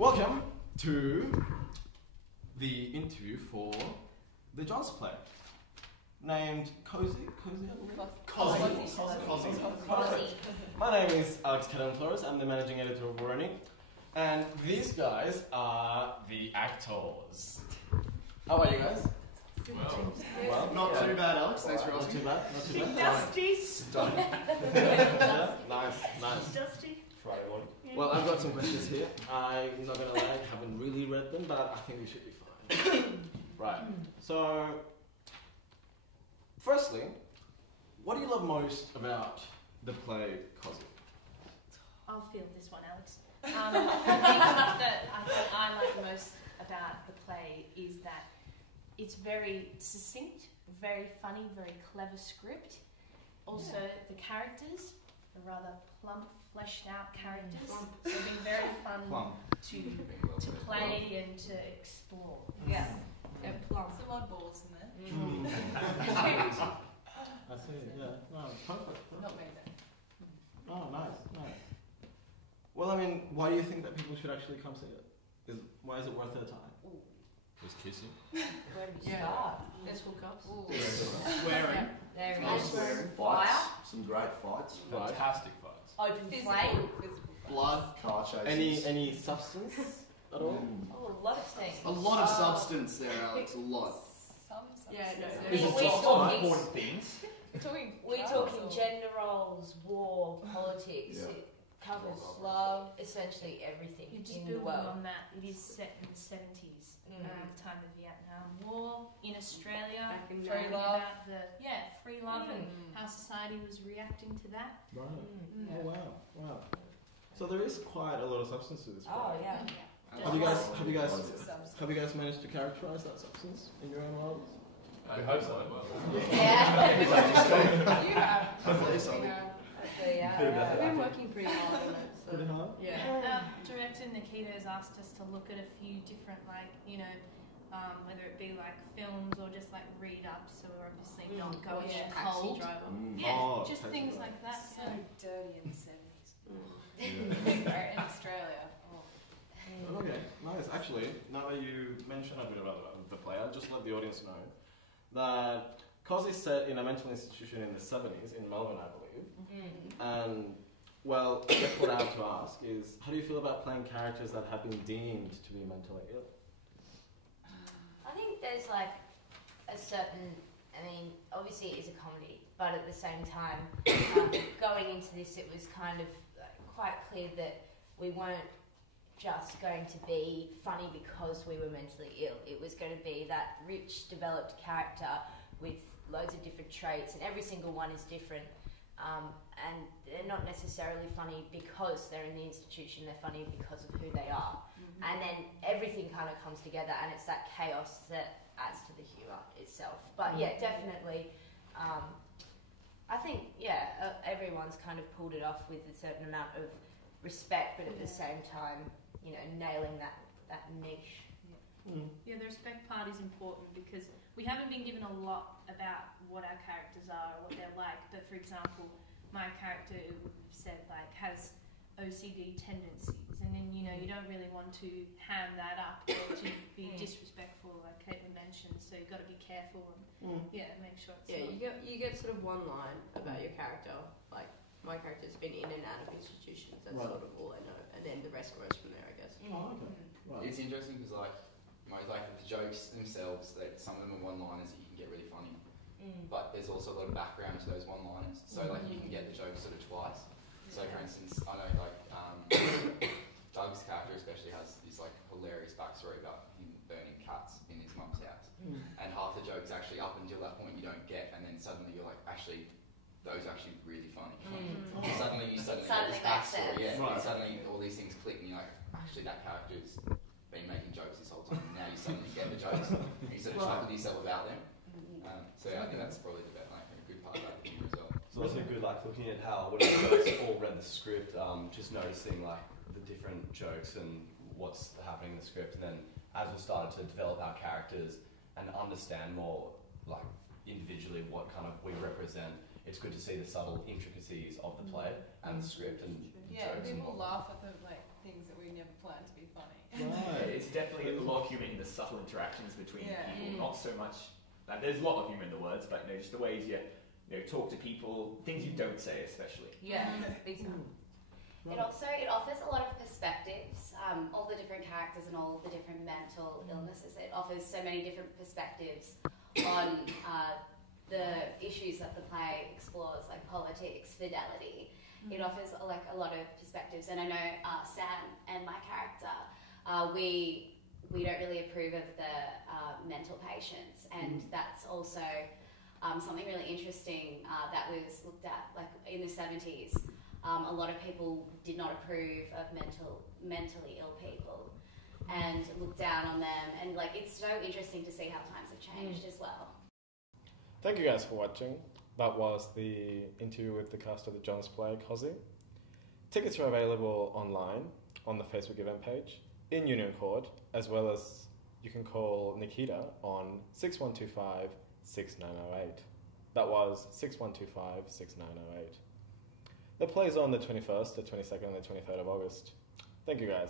Welcome to the interview for the John's play, named Cosi. My name is Alex Flores. I'm the managing editor of Woroni, and these guys are the actors. How are you guys? Well, not too bad, Alex. Thanks for asking. Not too bad. Dusty. Yeah, nice. Dusty. Friday morning. Well, I've got some questions here. I'm not gonna lie, I haven't really read them, but I think we should be fine. Right. So, firstly, what do you love most about the play Cosi? I'll field this one, Alex. The thing that I like most about the play is that it's very succinct, very funny, very clever script. Also, the characters are rather plump, fleshed out characters. So they've been very fun to play and to explore. Yeah. And plump. Some oddballs in there. I see, yeah. No, perfect. Not me though. Oh, nice. Well, I mean, why do you think that people should actually come see it? Why is it worth their time? Just kissing. Where do we start? Let's hook up. Swearing. There it Nice is. swearing. Fire. Some great fights. Fantastic fights. Open flame. Blood, car chases. Any substance at all? Oh, a lot of things. A lot of substance there, Alex. A lot. Yeah, no. Is it We're just talking, important things? we're talking gender roles, war, politics. Yeah. It covers love, essentially everything You just in the build world. on that. It is set in the 70s, time of Vietnam War in Australia. Free love. About free love and how society was reacting to that. Right. Oh, wow. So there is quite a lot of substance to this play. Oh yeah. Have you guys managed to characterize that substance in your own world? I hope so. Yeah. You have. Yeah. We've been working pretty hard on it. So. Pretty hard? Yeah. Director Nikita has asked us to look at a few different, whether it be like films or just like read up, so we're obviously not going cold. Yeah, just things like that. So dirty in the 70s. In Australia. Okay, nice. Actually, now that you mention a bit about the play, I'll just let the audience know that Cosi is set in a mental institution in the 70s in Melbourne, I believe. And, well, I guess what I have to ask is, how do you feel about playing characters that have been deemed to be mentally ill? I think there's like a certain, obviously it is a comedy, but at the same time, going into this it was kind of quite clear that we weren't just going to be funny because we were mentally ill. It was going to be that rich, developed character with loads of different traits, and every single one is different. And they're not necessarily funny because they're in the institution, they're funny because of who they are. And then everything kind of comes together, and it's that chaos that adds to the humour itself. But yeah, definitely, I think, everyone's kind of pulled it off with a certain amount of respect, but at the same time, nailing that niche. Yeah, the respect part is important because we haven't been given a lot about what our characters are or what they're like. But for example, my character, we've said, has OCD tendencies, and then you don't really want to ham that up or to be disrespectful, like Caitlin mentioned. So you've got to be careful and make sure it's You get sort of one line about your character. Like my character's been in and out of institutions. That's sort of all I know, and then the rest grows from there, I guess. Oh, okay. Right. It's interesting because the jokes themselves, some of them are one-liners that you can get really funny, but there's also a lot of background to those one-liners, so you can get the jokes sort of twice. So for instance, I know Doug's character especially has this hilarious backstory about him burning cats in his mum's house, and half the jokes actually up until that point you don't get, and then suddenly you're like, actually those are actually really funny. Suddenly get this backstory, suddenly all these things click and you're like, actually that character's been making jokes this whole time, and now you suddenly get the jokes and you sort of chat with yourself about them. So I think that's probably a good part of that humor as well. It's also good looking at how when you guys all read the script, just noticing the different jokes and what's happening in the script, and then as we started to develop our characters and understand more individually what kind of we represent, it's good to see the subtle intricacies of the play and the script and jokes. People laugh at the things that we never planned to be funny. Right. It's definitely a lot of humour in the subtle interactions between people, not so much. Like, there's a lot of humour in the words, but just the ways you talk to people, things you don't say, especially. Yeah, big time. It offers a lot of perspectives, all the different characters and all the different mental illnesses. It offers so many different perspectives on the issues that the play explores, like politics, fidelity. It offers a lot of perspectives, and I know Sam and my character, we don't really approve of the mental patients, and that's also something really interesting that was looked at, like in the 70s. A lot of people did not approve of mentally ill people and looked down on them, and like it's so interesting to see how times have changed as well. Thank you guys for watching. That was the interview with the cast of the John's play, Cosi. Tickets are available online on the Facebook event page, in Union Court, as well as you can call Nikita on 6125 6908. That was 6125 6908. The play is on the 21st, the 22nd, and the 23rd of August. Thank you guys.